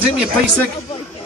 samozřejmě pejsek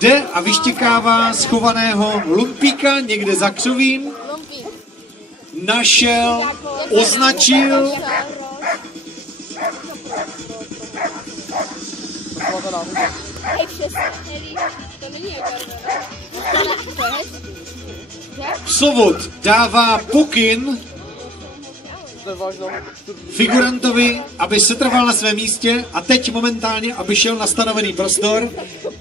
jde a vyštěkává schovaného lumpíka někde za křovím. Našel, označil. Psovod dává pokyn figurantovi, aby se trval na svém místě a teď momentálně, aby šel na stanovený prostor.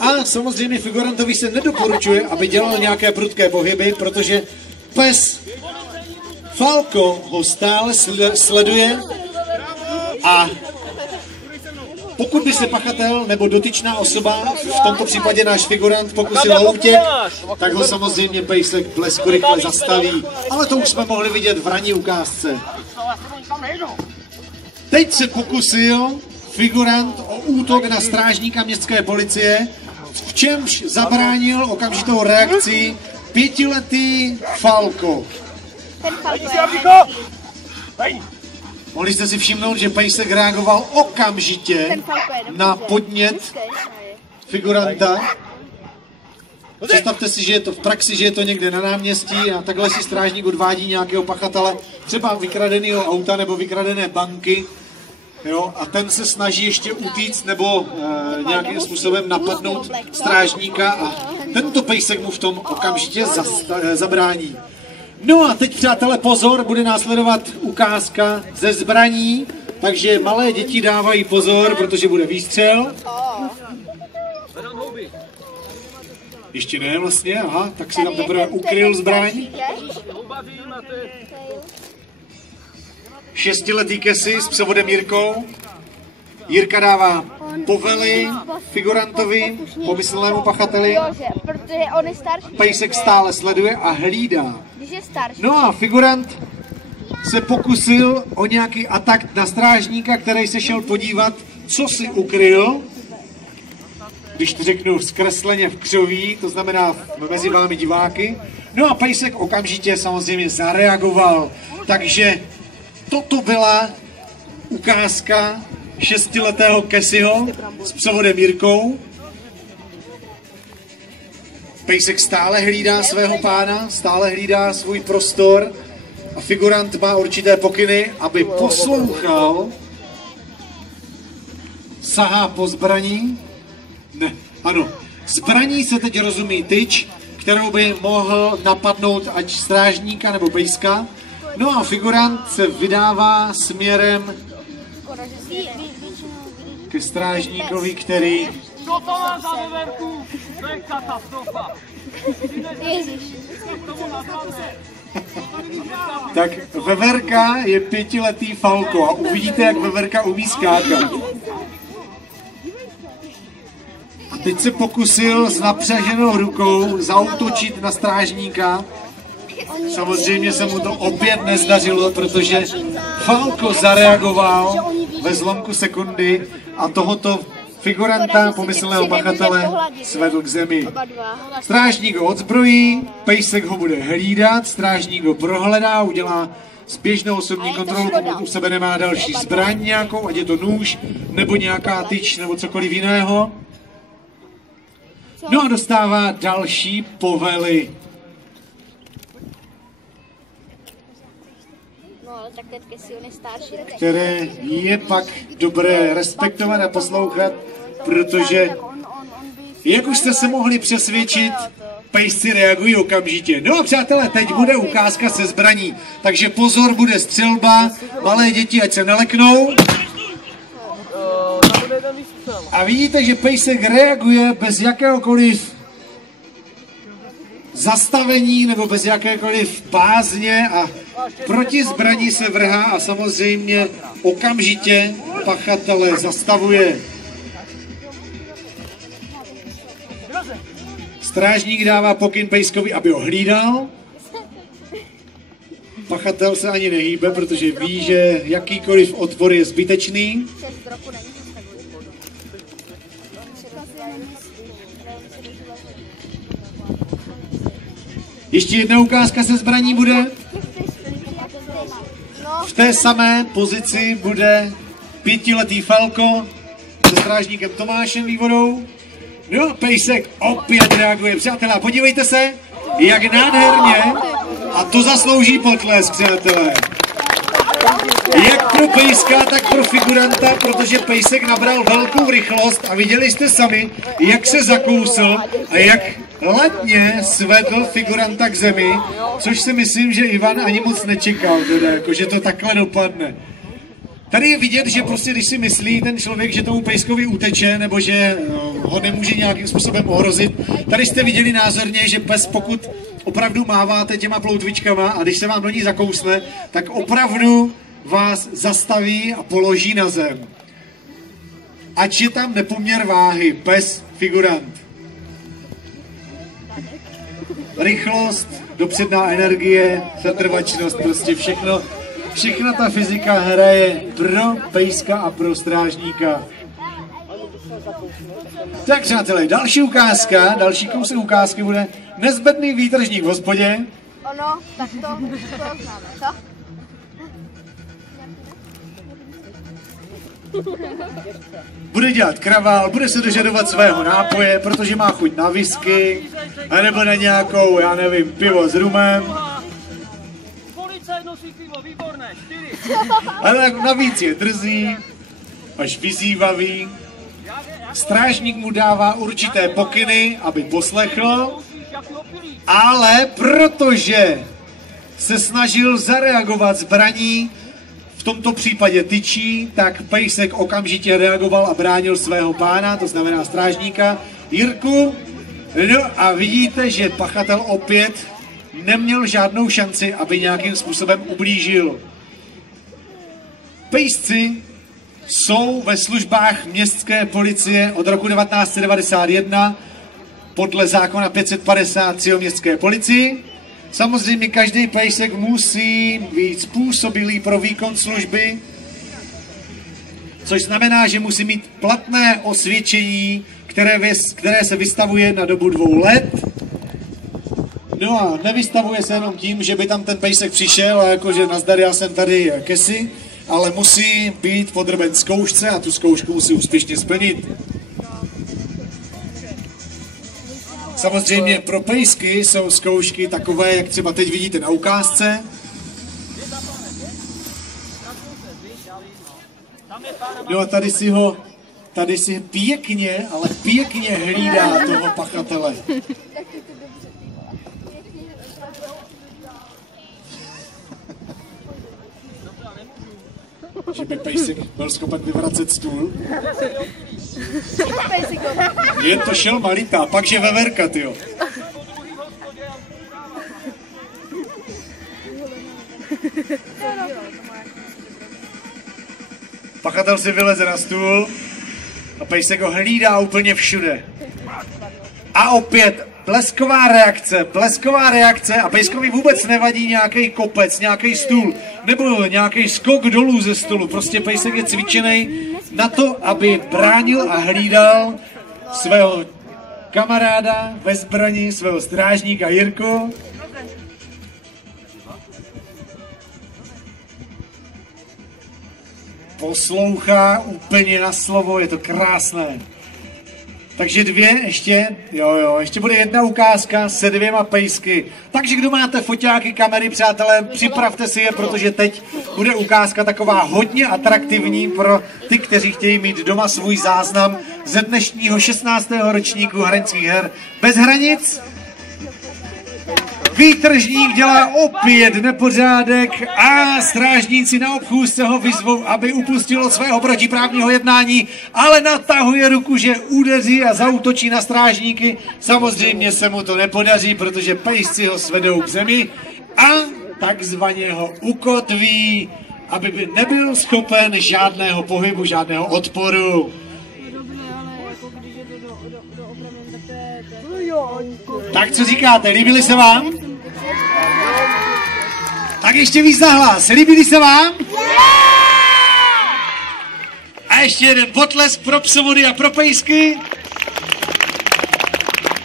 A samozřejmě figurantovi se nedoporučuje, aby dělal nějaké prudké pohyby, protože pes Falco ho stále sleduje a pokud by se pachatel nebo dotyčná osoba, v tomto případě náš figurant, pokusil o útěk, tak ho samozřejmě pejsek blesku rychle zastaví. Ale to už jsme mohli vidět v ranní ukázce. Teď se pokusil figurant o útok na strážníka městské policie, v čemž zabránil okamžitou reakci 5letý Falco. Mohli jste si všimnout, že pejsek reagoval okamžitě na podnět figuranta. Představte si, že je to v praxi, že je to někde na náměstí a takhle si strážník odvádí nějakého pachatele, třeba vykradeného auta nebo vykradené banky. Jo, a ten se snaží ještě utíct nebo nějakým způsobem napadnout strážníka a tento pejsek mu v tom okamžitě zabrání. No a teď, přátelé, pozor, bude následovat ukázka ze zbraní, takže malé děti dávají pozor, protože bude výstřel. Ještě ne vlastně, aha, tak si tam teprve ukryl zbraň. 6letý Casey s psovodem Jirkou. Jirka dává povely figurantovi, pomyslnému pachateli. Pejsek stále sleduje a hlídá. No a figurant se pokusil o nějaký atak na strážníka, který se šel podívat, co si ukryl. Když to řeknu zkresleně v křoví, to znamená mezi vámi diváky. No a pejsek okamžitě samozřejmě zareagoval. Takže toto byla ukázka 6letého Caseyho s psovodem Jirkou. Pejsek stále hlídá svého pána, stále hlídá svůj prostor a figurant má určité pokyny, aby poslouchal. Sahá po zbraní. Ne, ano. Zbraní se teď rozumí tyč, kterou by mohl napadnout ať strážníka nebo pejska. No a figurant se vydává směrem ke strážníkovi, který... Tak veverka je 5letý Falco a uvidíte, jak veverka umí skákat. A teď se pokusil s napřaženou rukou zaútočit na strážníka. Samozřejmě se mu to opět nezdařilo, protože Falco zareagoval ve zlomku sekundy a tohoto figuranta, pomyslného pachatele, svedl k zemi. Strážník ho odzbrojí, pejsek ho bude hlídat, strážník ho prohledá, udělá běžnou osobní kontrolu, pokud u sebe nemá další zbraň nějakou, ať je to nůž, nebo nějaká tyč, nebo cokoliv jiného. No a dostává další povely. Které je pak dobré respektovat a poslouchat, protože, jak už jste se mohli přesvědčit, pejsci reagují okamžitě. No a přátelé, teď bude ukázka se zbraní, takže pozor, bude střelba, malé děti ať se neleknou. A vidíte, že pejsek reaguje bez jakéhokoliv zastavení nebo bez jakékoliv bázně a proti zbraní se vrhá a samozřejmě okamžitě pachatele zastavuje. Strážník dává pokyn pejskovi, aby ho hlídal. Pachatel se ani nehýbe, protože ví, že jakýkoliv odpor je zbytečný. Ještě jedna ukázka se zbraní bude. V té samé pozici bude 5letý Falco se strážníkem Tomášem Vývodou. No, Pejsek opět reaguje. Přátelé, podívejte se, jak nádherně, a to zaslouží potlesk, přátelé. Jak pro Pejska, tak pro figuranta, protože Pejsek nabral velkou rychlost a viděli jste sami, jak se zakousl a jak ladně svedl figuranta k zemi, což si myslím, že Ivan ani moc nečekal, teda, jako, že to takhle dopadne. Tady je vidět, že prostě když si myslí ten člověk, že tomu Pejskovi uteče, nebo že ho nemůže nějakým způsobem ohrozit, tady jste viděli názorně, že pes, pokud opravdu máváte těma ploutvičkama a když se vám do ní zakousne, tak opravdu vás zastaví a položí na zem. Ať je tam nepoměr váhy, pes, figurant. Rychlost, dopředná energie, setrvačnost, prostě všechno. Všechna ta fyzika hraje pro Pejska a pro strážníka. Tak přátelé, další ukázka, další kousek ukázky bude nezbedný výtržník v hospodě. Ono, tak to známe, co? Bude dělat kravál, bude se dožadovat svého nápoje, protože má chuť na whisky, anebo na nějakou, já nevím, pivo s rumem. Ale navíc je drzý, až vyzývavý. Strážník mu dává určité pokyny, aby poslechl, ale protože se snažil zareagovat zbraní, v tomto případě tyčí, tak Pejsek okamžitě reagoval a bránil svého pána, to znamená strážníka, Jirku. No a vidíte, že pachatel opět neměl žádnou šanci, aby nějakým způsobem ublížil. Pejsci jsou ve službách městské policie od roku 1991 podle zákona 553 o městské policii. Samozřejmě každý pejsek musí být způsobilý pro výkon služby, což znamená, že musí mít platné osvědčení, které se vystavuje na dobu 2 let. No a nevystavuje se jenom tím, že by tam ten pejsek přišel a jakože nazdar, já jsem tady kesi, ale musí být podroben zkoušce a tu zkoušku musí úspěšně splnit. Samozřejmě pro pejsky jsou zkoušky takové, jak třeba teď vidíte na ukázce. No a tady si pěkně, ale pěkně hlídá toho pachatele. Že by pejsek byl schopen vyvracet stůl. Je to šel malitá, pak že veverka, tyjo. Pachatel si vyleze na stůl a pejsek ho hlídá úplně všude. A opět blesková reakce a pejskovi vůbec nevadí nějaký kopec, nějaký stůl nebo nějaký skok dolů ze stolu. Prostě pejsek je cvičený na to, aby bránil a hlídal svého kamaráda ve zbrani, svého strážníka Jirku. Poslouchá úplně na slovo, je to krásné. Takže ještě bude jedna ukázka se 2 pejsky. Takže kdo máte foťáky, kamery, přátelé, připravte si je, protože teď bude ukázka taková hodně atraktivní pro ty, kteří chtějí mít doma svůj záznam ze dnešního 16. ročníku hraňských her bez hranic. Výtržník dělá opět nepořádek a strážníci na obchůzce ho vyzvou, aby upustil od svého protiprávního jednání, ale natahuje ruku, že udeří a zaútočí na strážníky. Samozřejmě se mu to nepodaří, protože pejsci ho svedou k zemi a takzvaně ho ukotví, aby nebyl schopen žádného pohybu, žádného odporu. Tak co říkáte, líbili se vám? Tak ještě víc nahlas, líbili se vám? A ještě jeden potlesk pro psovody a pro pejsky.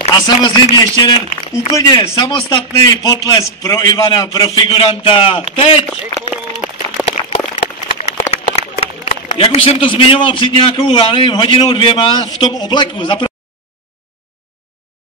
A samozřejmě ještě jeden úplně samostatný potlesk pro Ivana, pro figuranta. Teď! Jak už jsem to zmiňoval před nějakou, já nevím, hodinou 2 v tom obleku.